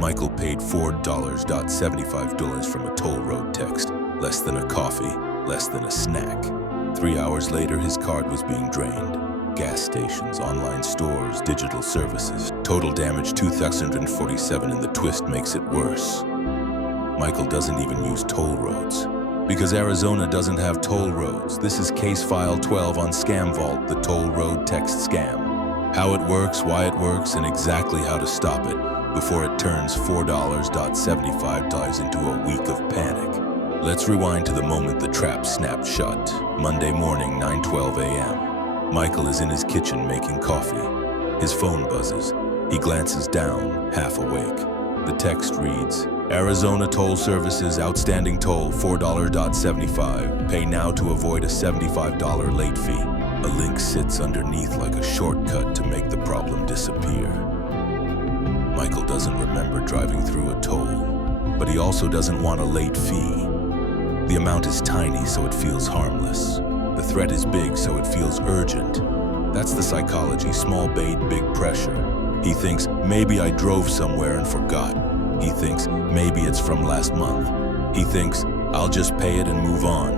Michael paid $4.75 from a toll road text, less than a coffee, less than a snack. 3 hours later, his card was being drained. Gas stations, online stores, digital services. Total damage 2,047, and the twist makes it worse. Michael doesn't even use toll roads. Because Arizona doesn't have toll roads. This is case file 12 on Scam Vault, the toll road text scam. How it works, why it works, and exactly how to stop it before it turns $4.75 into a week of panic. Let's rewind to the moment the trap snapped shut. Monday morning, 9:12 a.m. Michael is in his kitchen making coffee. His phone buzzes. He glances down, half awake. The text reads, Arizona Toll Services, outstanding toll $4.75. Pay now to avoid a $75 late fee. A link sits underneath like a shortcut to make the problem disappear. Michael doesn't remember driving through a toll, but he also doesn't want a late fee. The amount is tiny, so it feels harmless. The threat is big, so it feels urgent. That's the psychology, small bait, big pressure. He thinks, maybe I drove somewhere and forgot. He thinks, maybe it's from last month. He thinks, I'll just pay it and move on.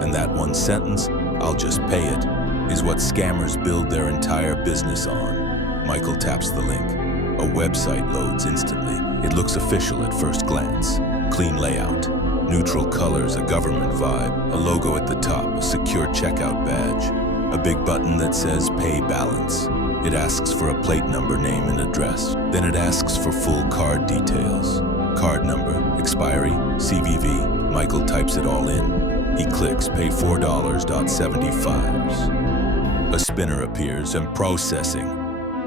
And that one sentence, I'll just pay it, is what scammers build their entire business on. Michael taps the link. A website loads instantly. It looks official at first glance. Clean layout, neutral colors, a government vibe, a logo at the top, a secure checkout badge, a big button that says pay balance. It asks for a plate number, name, and address. Then it asks for full card details. Card number, expiry, CVV. Michael types it all in. He clicks pay $4.75. A spinner appears and processing,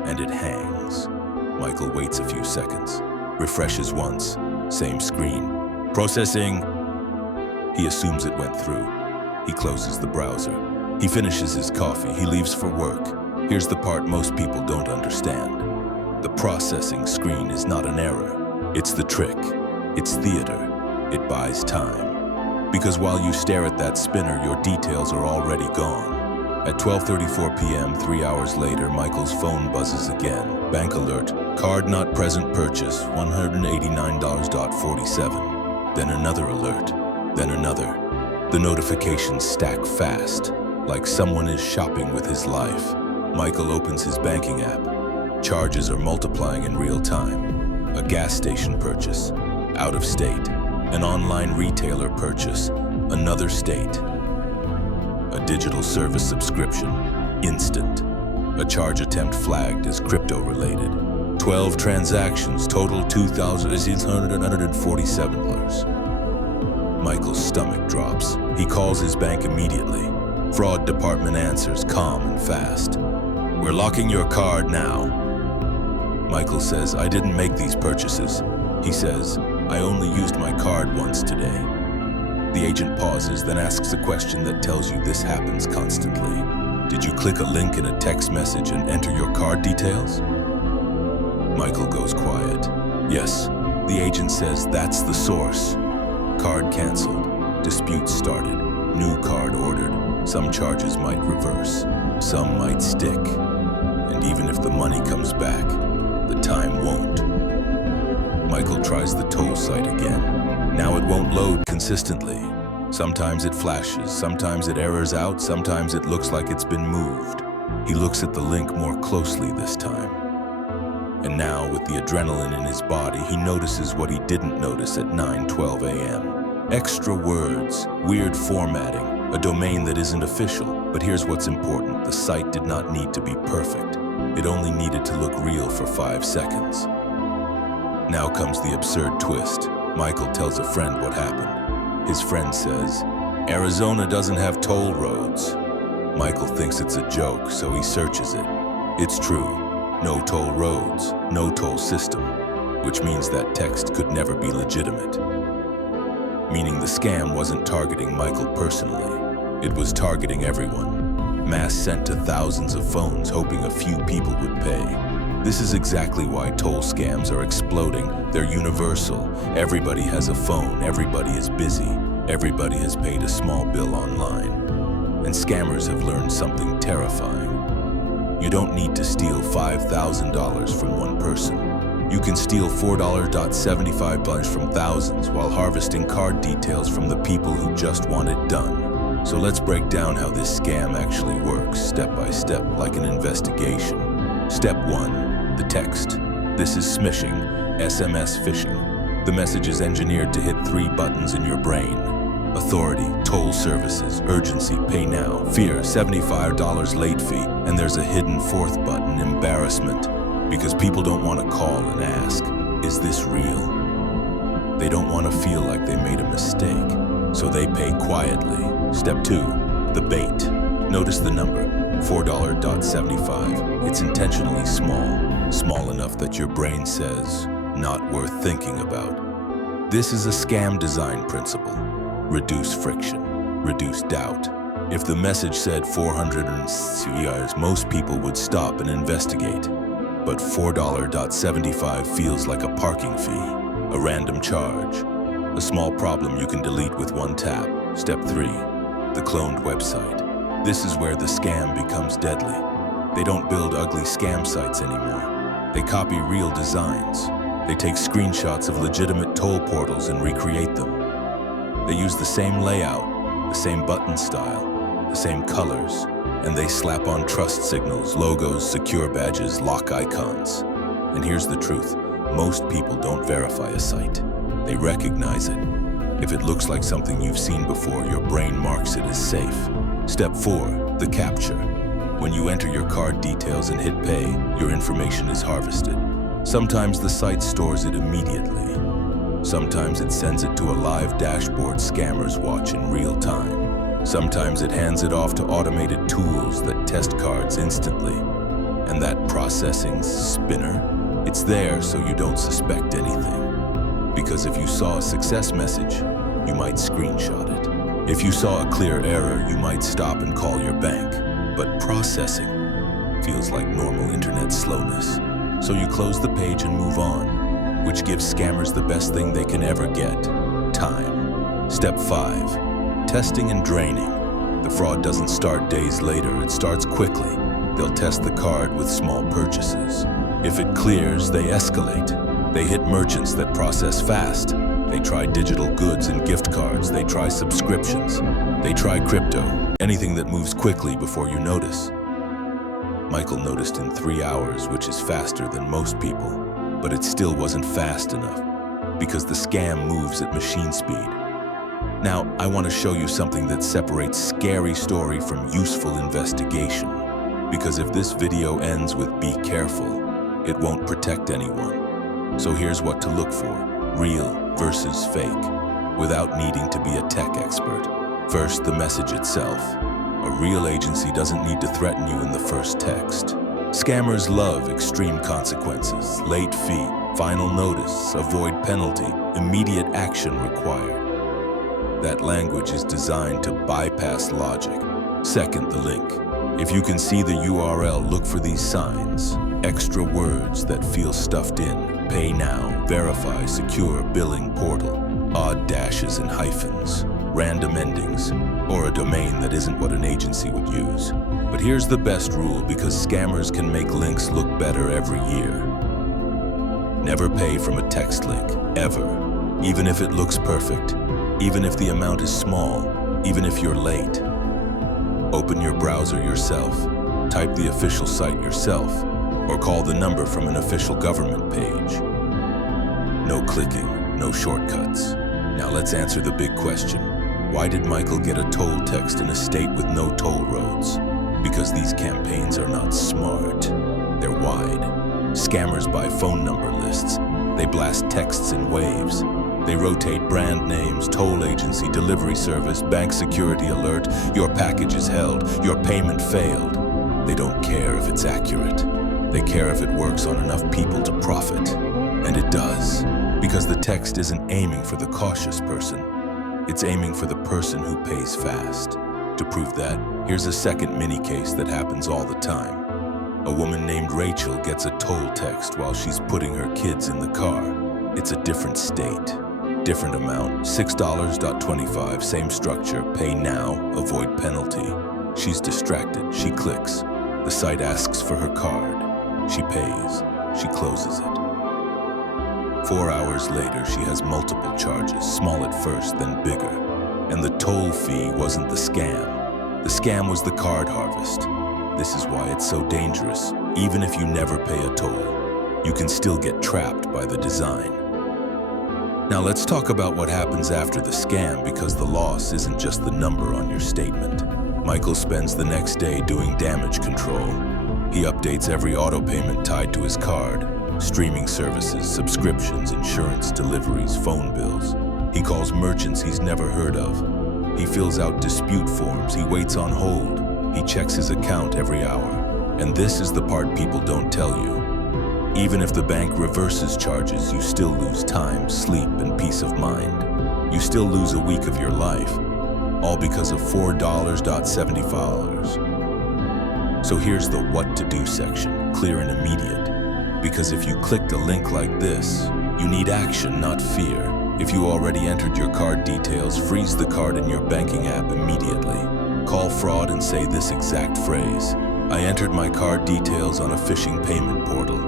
and it hangs. Michael waits a few seconds, refreshes once, same screen. Processing. He assumes it went through. He closes the browser. He finishes his coffee. He leaves for work. Here's the part most people don't understand. The processing screen is not an error. It's the trick. It's theater. It buys time. Because while you stare at that spinner, your details are already gone. At 12:34 p.m., 3 hours later, Michael's phone buzzes again. Bank alert. Card not present purchase, $189.47. Then another alert. Then another. The notifications stack fast, like someone is shopping with his life. Michael opens his banking app. Charges are multiplying in real time. A gas station purchase, out of state. An online retailer purchase, another state. A digital service subscription, instant. A charge attempt flagged as crypto-related. 12 transactions, total $2,647. Michael's stomach drops. He calls his bank immediately. Fraud department answers, calm and fast. We're locking your card now. Michael says, I didn't make these purchases. He says, I only used my card once today. The agent pauses, then asks a question that tells you this happens constantly. Did you click a link in a text message and enter your card details? Michael goes quiet. Yes, the agent says that's the source. Card canceled. Dispute started. New card ordered. Some charges might reverse. Some might stick. And even if the money comes back, the time won't. Michael tries the toll site again. Now it won't load consistently. Sometimes it flashes, sometimes it errors out, sometimes it looks like it's been moved. He looks at the link more closely this time. And now, with the adrenaline in his body, he notices what he didn't notice at 9:12 a.m. Extra words, weird formatting, a domain that isn't official. But here's what's important. The site did not need to be perfect. It only needed to look real for 5 seconds. Now comes the absurd twist. Michael tells a friend what happened. His friend says, Arizona doesn't have toll roads. Michael thinks it's a joke, so he searches it. It's true. No toll roads, no toll system, which means that text could never be legitimate. Meaning the scam wasn't targeting Michael personally. It was targeting everyone. Mass sent to thousands of phones, hoping a few people would pay. This is exactly why toll scams are exploding. They're universal. Everybody has a phone. Everybody is busy. Everybody has paid a small bill online. And scammers have learned something terrifying. You don't need to steal $5,000 from one person. You can steal $4.75 from thousands while harvesting card details from the people who just want it done. So let's break down how this scam actually works, step by step, like an investigation. Step 1. The text. This is smishing, SMS phishing. The message is engineered to hit 3 buttons in your brain. Authority, toll services, urgency, pay now, fear, $75 late fee, and there's a hidden 4th button, embarrassment, because people don't want to call and ask, is this real? They don't want to feel like they made a mistake, so they pay quietly. Step 2, the bait. Notice the number, $4.75. It's intentionally small enough that your brain says, not worth thinking about. This is a scam design principle. Reduce friction, reduce doubt. If the message said 400 years, most people would stop and investigate. But $4.75 feels like a parking fee, a random charge, a small problem you can delete with one tap. Step 3, the cloned website. This is where the scam becomes deadly. They don't build ugly scam sites anymore. They copy real designs. They take screenshots of legitimate toll portals and recreate them. They use the same layout, the same button style, the same colors, and they slap on trust signals, logos, secure badges, lock icons. And here's the truth, most people don't verify a site. They recognize it. If it looks like something you've seen before, your brain marks it as safe. Step 4, the capture. When you enter your card details and hit pay, your information is harvested. Sometimes the site stores it immediately. Sometimes it sends it to a live dashboard scammers watch in real time. Sometimes it hands it off to automated tools that test cards instantly. And that processing spinner, it's there so you don't suspect anything. Because if you saw a success message, you might screenshot it. If you saw a clear error, you might stop and call your bank. But processing feels like normal internet slowness. So you close the page and move on, which gives scammers the best thing they can ever get, time. Step 5, testing and draining. The fraud doesn't start days later, it starts quickly. They'll test the card with small purchases. If it clears, they escalate. They hit merchants that process fast. They try digital goods and gift cards. They try subscriptions. They try crypto, anything that moves quickly before you notice. Michael noticed in 3 hours, which is faster than most people. But it still wasn't fast enough, because the scam moves at machine speed. Now, I want to show you something that separates scary story from useful investigation. Because if this video ends with be careful, it won't protect anyone. So here's what to look for, real versus fake, without needing to be a tech expert. First, the message itself. A real agency doesn't need to threaten you in the first text. Scammers love extreme consequences, late fee, final notice, avoid penalty, immediate action required. That language is designed to bypass logic. Second, the link. If you can see the URL, look for these signs. Extra words that feel stuffed in. Pay now, verify, secure, billing portal. Odd dashes and hyphens. Random endings, or a domain that isn't what an agency would use. But here's the best rule, because scammers can make links look better every year. Never pay from a text link, ever. Even if it looks perfect, even if the amount is small, even if you're late. Open your browser yourself, type the official site yourself, or call the number from an official government page. No clicking, no shortcuts. Now let's answer the big question. Why did Michael get a toll text in a state with no toll roads? Because these campaigns are not smart. They're wide. Scammers buy phone number lists. They blast texts in waves. They rotate brand names, toll agency, delivery service, bank security alert, your package is held, your payment failed. They don't care if it's accurate. They care if it works on enough people to profit. And it does. Because the text isn't aiming for the cautious person. It's aiming for the person who pays fast. To prove that, here's a second mini case that happens all the time. A woman named Rachel gets a toll text while she's putting her kids in the car. It's a different state, different amount, $6.25, same structure, pay now, avoid penalty. She's distracted, she clicks. The site asks for her card. She pays, she closes it. 4 hours later, she has multiple charges, small at first, then bigger. And the toll fee wasn't the scam. The scam was the card harvest. This is why it's so dangerous. Even if you never pay a toll, you can still get trapped by the design. Now let's talk about what happens after the scam, because the loss isn't just the number on your statement. Michael spends the next day doing damage control. He updates every auto payment tied to his card, streaming services, subscriptions, insurance, deliveries, phone bills. He calls merchants he's never heard of. He fills out dispute forms. He waits on hold. He checks his account every hour. And this is the part people don't tell you. Even if the bank reverses charges, you still lose time, sleep, and peace of mind. You still lose a week of your life, all because of $4.70. So here's the what to do section, clear and immediate. Because if you clicked a link like this, you need action, not fear. If you already entered your card details, freeze the card in your banking app immediately. Call fraud and say this exact phrase: I entered my card details on a phishing payment portal.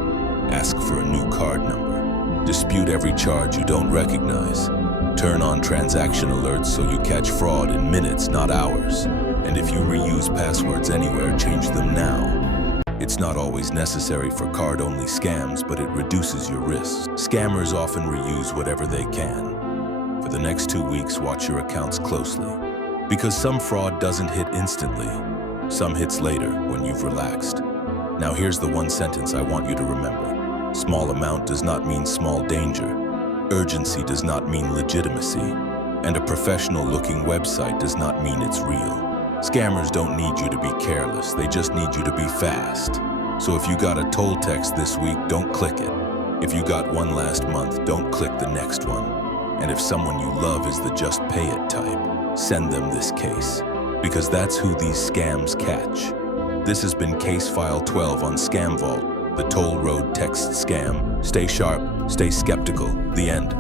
Ask for a new card number. Dispute every charge you don't recognize. Turn on transaction alerts so you catch fraud in minutes, not hours. And if you reuse passwords anywhere, change them now. It's not always necessary for card-only scams, but it reduces your risks. Scammers often reuse whatever they can. For the next 2 weeks, watch your accounts closely. Because some fraud doesn't hit instantly. Some hits later, when you've relaxed. Now here's the one sentence I want you to remember. Small amount does not mean small danger. Urgency does not mean legitimacy. And a professional-looking website does not mean it's real. Scammers don't need you to be careless, they just need you to be fast. So if you got a toll text this week, don't click it. If you got one last month, don't click the next one. And if someone you love is the just pay it type, send them this case. Because that's who these scams catch. This has been Case File 12 on Scam Vault, the toll road text scam. Stay sharp, stay skeptical. The end.